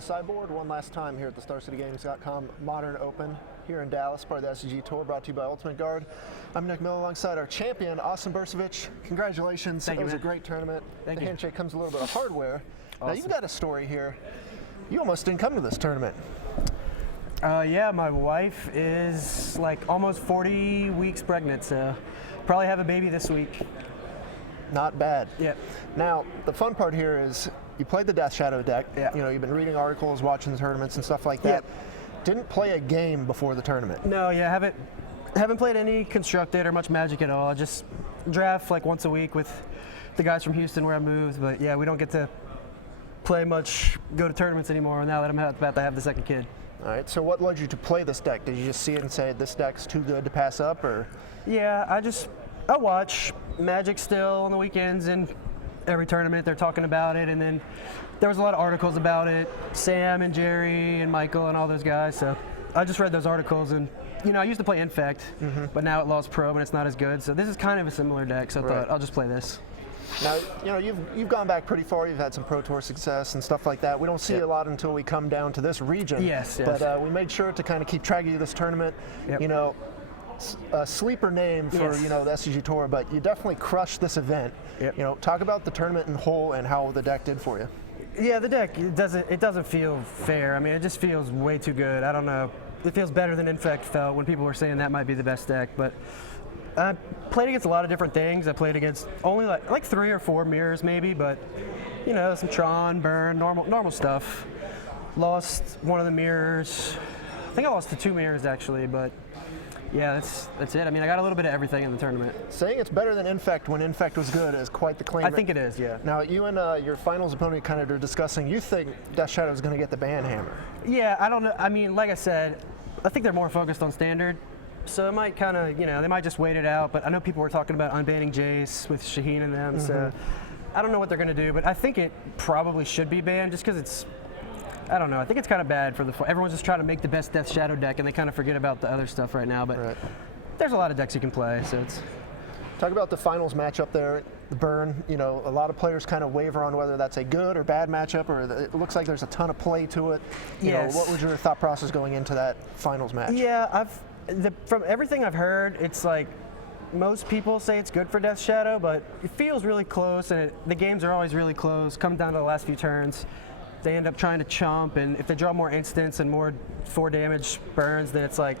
the sideboard one last time here at the StarCityGames.com Modern Open here in Dallas, part of the SCG Tour, brought to you by Ultimate Guard. I'm Nick Miller alongside our champion, Austin Bursavich. Congratulations. Thank you, it was man. a great tournament. Thank the you. handshake comes with a little bit of hardware. Awesome. Now, you've got a story here. You almost didn't come to this tournament. Yeah, my wife is like almost 40 weeks pregnant, so probably have a baby this week. Not bad. Yeah. Now, the fun part here is you played the Death Shadow deck. Yeah. You know, you've been reading articles, watching the tournaments and stuff like that. Didn't play a game before the tournament. No, yeah, haven't played any constructed or much Magic at all. I just draft like once a week with the guys from Houston where I moved, but yeah, we don't get to play much, go to tournaments anymore now that I'm about to have the second kid. All right, so what led you to play this deck? Did you just see it and say, this deck's too good to pass up, or? Yeah, I watch Magic still on the weekends, and every tournament they're talking about it, and then there was a lot of articles about it, Sam and Jerry and Michael and all those guys, so I just read those articles, and you know, I used to play Infect, but now it lost Probe and it's not as good, so this is kind of a similar deck, so I thought I'll just play this. Now, you know, you've gone back pretty far. You've had some Pro Tour success and stuff like that. We don't see a lot until we come down to this region. Yes. But we made sure to kind of keep track of this tournament. Yep. You know, a sleeper name for you know, the SCG Tour, but you definitely crushed this event. Yep. You know, talk about the tournament in whole and how the deck did for you. Yeah, the deck it doesn't feel fair. I mean, it just feels way too good. I don't know. It feels better than Infect felt when people were saying that might be the best deck, but I played against a lot of different things. I played against only like 3 or 4 mirrors maybe, but you know, some Tron, Burn, normal stuff. Lost one of the mirrors. I think I lost to 2 mirrors actually, but yeah, that's it. I mean, I got a little bit of everything in the tournament. Saying it's better than Infect when Infect was good is quite the claim. I think it is, yeah. Now, you and your finals opponent kind of are discussing, you think Death Shadow is going to get the ban hammer. Yeah, I don't know. I mean, like I said, I think they're more focused on standard. So it might kind of, you know, they might just wait it out. But I know people were talking about unbanning Jace with Shaheen and them. So I don't know what they're going to do. But I think it probably should be banned just because it's, I don't know. I think it's kind of bad for everyone's just trying to make the best Death Shadow deck, and they kind of forget about the other stuff right now. But there's a lot of decks you can play. So it's. Talk about the finals matchup there, the Burn. You know, a lot of players kind of waver on whether that's a good or bad matchup, or it looks like there's a ton of play to it. You know, what was your thought process going into that finals match? Yeah, from everything I've heard, it's like most people say it's good for Death Shadow, but it feels really close, and the games are always really close. Come down to the last few turns, they end up trying to chump, and if they draw more instants and more 4 damage burns, then it's like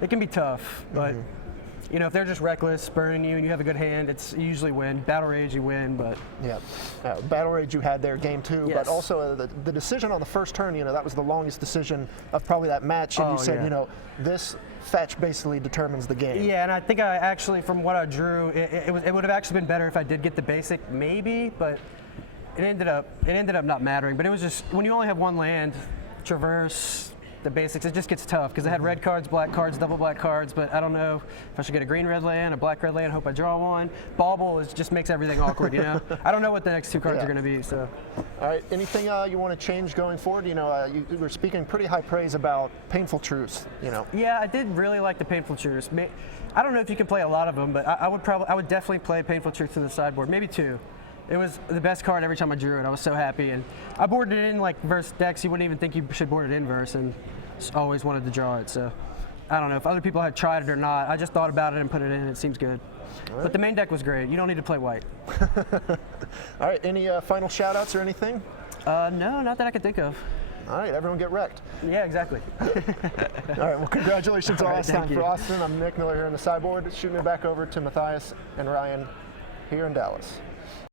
it can be tough. But you know, if they're just reckless, burning you, and you have a good hand, you usually win. Battle Rage, you win, but yeah, Battle Rage you had there, game 2, but also the decision on the first turn. You know, that was the longest decision of probably that match, and you said, you know, this fetch basically determines the game. Yeah, and I think I actually, from what I drew, it would have actually been better if I did get the basic, maybe, but it ended up not mattering. But it was just when you only have 1 land, traverse. The basics, it just gets tough because I had red cards, black cards, double black cards, but I don't know if I should get a green red land, a black red land, hope I draw one. Bauble just makes everything awkward, you know? I don't know what the next 2 cards are going to be, so. All right, anything you want to change going forward? You know, you were speaking pretty high praise about Painful Truce, you know. Yeah, I did really like the Painful Truce. I don't know if you can play a lot of them, but I would definitely play Painful Truce to the sideboard, maybe 2. It was the best card every time I drew it. I was so happy, and I boarded it in like verse decks. You wouldn't even think you should board it in verse, and always wanted to draw it. So I don't know if other people had tried it or not. I just thought about it and put it in. It seems good. But the main deck was great. You don't need to play white. All right, any final shout-outs or anything? No, not that I can think of. All right, everyone get wrecked. Yeah, exactly. All right, well, congratulations last time for Austin. I'm Nick Miller here on the sideboard, shooting it back over to Matthias and Ryan here in Dallas.